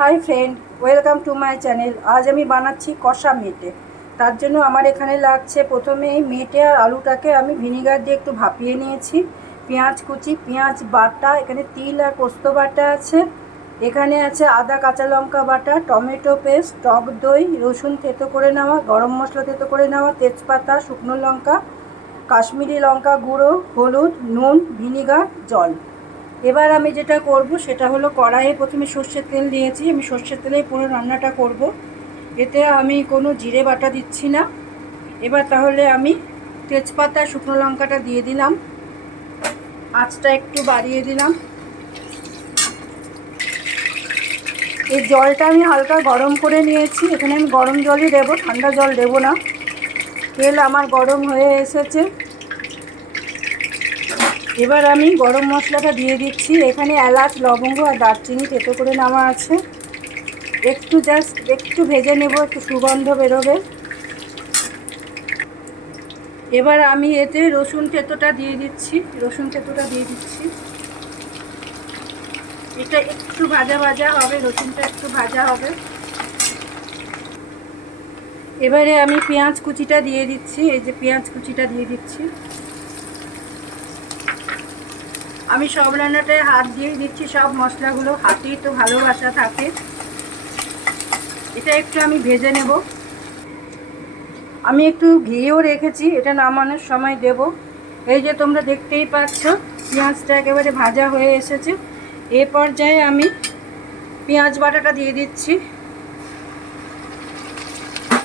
Hi friend, welcome to my channel. আজ আমি বানাচ্ছি কষা মেটে। তার জন্য আমার এখানে লাগছে প্রথমে এই মেটে আর আলুটাকে আমি ভিনিগার দিয়ে একটু ভাপিয়ে নিয়েছি। পেঁয়াজ কুচি, পেঁয়াজ বাটা, এখানে তিল আর পোস্ত বাটা আছে। এখানে আছে আদা, কাঁচা লঙ্কা বাটা, টমেটো পেস্ট, টক দই, রসুন থেতো করে নেওয়া, গরম মশলা থেতো করে নেওয়া, তেজপাতা, শুকনো লঙ্কা, কাশ্মীরি লঙ্কা গুঁড়ো, হলুদ, নুন, ভিনিগার, জল। এবার আমি যেটা করব, সেটা হলো কড়াইয়ে প্রথমে সর্ষের তেল দিয়েছি। আমি সর্ষের তেলেই পুরো রান্নাটা করব। এতে আমি কোনো জিরে বাটা দিচ্ছি না। এবার তাহলে আমি তেজপাতা, শুকনো লঙ্কাটা দিয়ে দিলাম। আঁচটা একটু বাড়িয়ে দিলাম। এই জলটা আমি হালকা গরম করে নিয়েছি। এখানে আমি গরম জলই দেবো, ঠান্ডা জল দেবো না। তেল আমার গরম হয়ে এসেছে। এবার আমি গরম মশলাটা দিয়ে দিচ্ছি। এখানে এলাচ, লবঙ্গ আর দারচিনি তেতো করে নেওয়া আছে। একটু জাস্ট একটু ভেজে নেব, একটু সুগন্ধ বেরোবে। এবার আমি এতে রসুন তেতোটা দিয়ে দিচ্ছি। রসুন তেতোটা দিয়ে দিচ্ছি। এটা একটু ভাজা ভাজা হবে, রসুনটা একটু ভাজা হবে। এবারে আমি পেঁয়াজ কুচিটা দিয়ে দিচ্ছি। এই যে পেঁয়াজ কুচিটা দিয়ে দিচ্ছি। আমি সব রান্নাটায় হাত দিয়ে দিচ্ছি, সব মশলাগুলো। হাতেই তো ভালোবাসা থাকে। এটা একটু আমি ভেজে নেব। আমি একটু ঘিও রেখেছি, এটা নামানোর সময় দেব। এই যে তোমরা দেখতেই পাচ্ছ, পেঁয়াজটা একেবারে ভাজা হয়ে এসেছে। এ পর্যায়ে আমি পেঁয়াজ বাটাটা দিয়ে দিচ্ছি।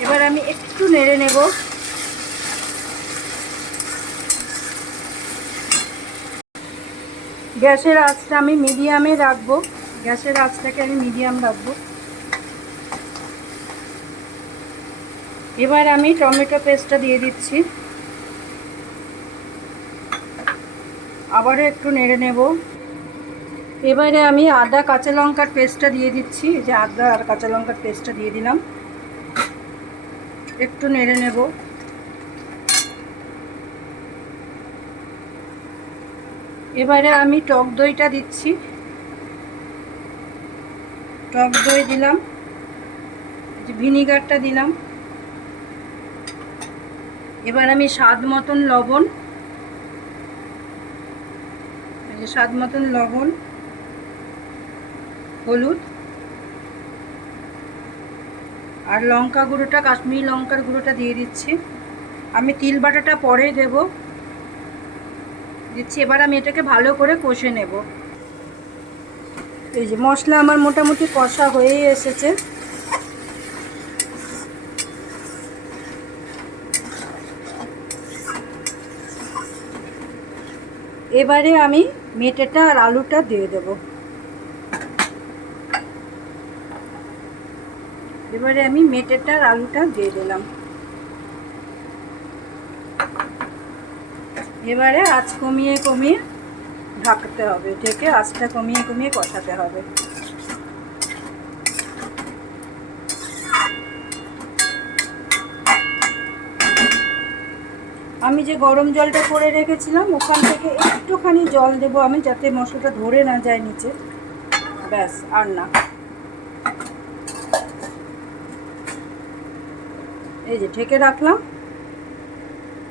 এবার আমি একটু নেড়ে নেব। গ্যাসের আঁচটা আমি মিডিয়ামে রাখব। গ্যাসের আঁচটাকে আমি মিডিয়াম রাখব। এবার আমি টমেটো পেস্টটা দিয়ে দিচ্ছি। আবারও একটু নেড়ে নেব। এবারে আমি আদা কাঁচা লঙ্কার পেস্টটা দিয়ে দিচ্ছি। যে আদা আর কাঁচা লঙ্কার পেস্টটা দিয়ে দিলাম। একটু নেড়ে নেব। এবারে আমি টক দইটা দিচ্ছি। টক দই দিলাম। ভিনিগারটা দিলাম। এবার আমি স্বাদ মতন লবণ। স্বাদ মতন লবণ। হলুদ। আর লঙ্কা গুঁড়োটা, কাশ্মীরি লঙ্কার গুঁড়োটা দিয়ে দিচ্ছি। আমি তিল বাটাটা পরে দেব। দিচ্ছি, এবার আমি এটাকে ভালো করে কষে নেব। এই যে মশলা আমার মোটামুটি কষা হয়েই এসেছে। এবারে আমি মেটেটা আর আলুটা দিয়ে দেব। এবারে আমি মেটেটা আর আলুটা দিয়ে দিলাম। এবারে আঁচ কমিয়ে কমিয়ে ঢাকতে হবে, ঢেকে আঁচটা কমিয়ে কমিয়ে কষাতে হবে। আমি যে গরম জলটা করে রেখেছিলাম, ওখান থেকে একটুখানি জল দেবো আমি যাতে মশলাটা ধরে না যায় নিচে। ব্যাস, আর না। এই যে ঢেকে রাখলাম।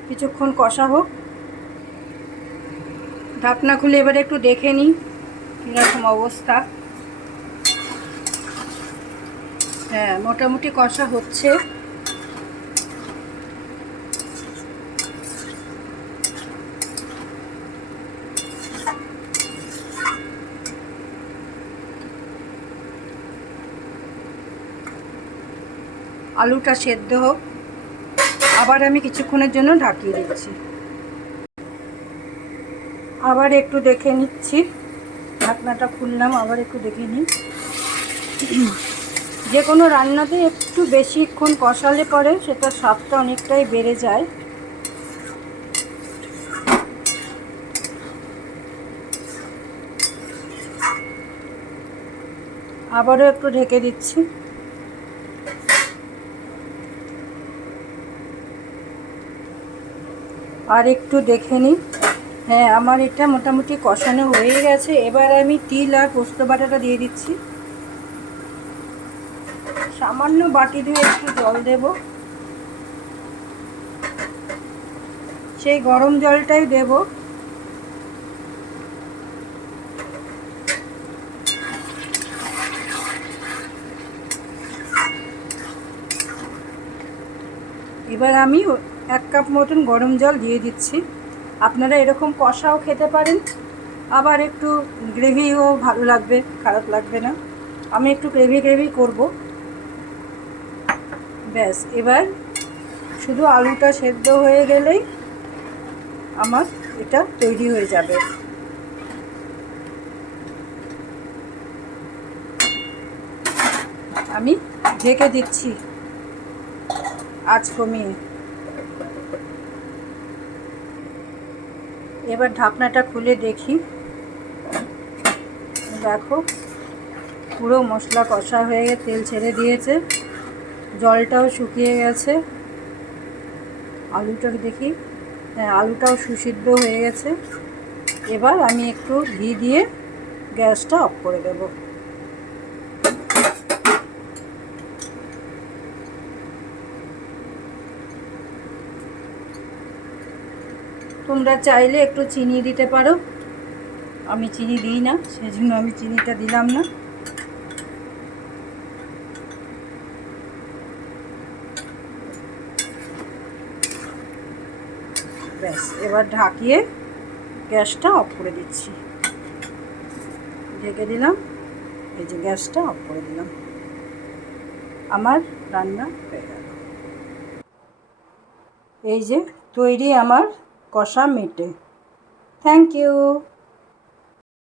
কিছুক্ষণ কষা হোক। ঢাকনা খুলে এবারে একটু দেখে নিই কীরকম অবস্থা। হ্যাঁ মোটামুটি কষা হচ্ছে। আলুটা সেদ্ধ হোক। আবার আমি কিছুক্ষণের জন্য ঢাকিয়ে দিচ্ছি। আবার একটু দেখে নিচ্ছি। ঢাকনাটা খুললাম, আবার একটু দেখে নিই। যে কোনো রান্নাতে একটু বেশিক্ষণ কষালে পরে সেটা স্বাদটা অনেকটাই বেড়ে যায়। আবারও একটু ঢেকে দিচ্ছি। আর একটু দেখে নিই। হ্যাঁ আমার এটা মোটামুটি কষানো হয়ে গেছে। এবার আমি তিল আর পোস্ত বাটাটা দিয়ে দিচ্ছি। সামান্য বাটি দিয়ে একটু জল দেব। সেই গরম জলটাই দেব। এবার আমি এক কাপ মতন গরম জল দিয়ে দিচ্ছি। আপনারা এরকম কষাও খেতে পারেন। আবার একটু গ্রেভিও ভালো লাগবে, খারাপ লাগবে না। আমি একটু গ্রেভি গ্রেভি করব। ব্যাস, এবার শুধু আলুটা সেদ্ধ হয়ে গেলেই আমার এটা তৈরি হয়ে যাবে। আমি ঢেকে দিচ্ছি। আজ কমিয়ে। এবার ঢাকনাটা খুলে দেখি। দেখো, পুরো মশলা কষা হয়ে গেছে, তেল ছেড়ে দিয়েছে, জলটাও শুকিয়ে গেছে। আলুটা দেখি হ্যাঁ আলুটাও সুসিদ্ধ হয়ে গেছে। এবার আমি একটু ঘি দিয়ে গ্যাসটা অফ করে দেবো। তোমরা চাইলে একটু চিনি দিতে পারো। আমি চিনি দিই না, সেজন্য আমি চিনিটা দিলাম না। ব্যাস, এবার ঢাকিয়ে গ্যাসটা অফ করে দিচ্ছি। ঢেকে দিলাম, এই যে গ্যাসটা অফ করে দিলাম। আমার রান্না হয়ে গেল। এই যে তৈরি আমার কষা মেটে। Thank you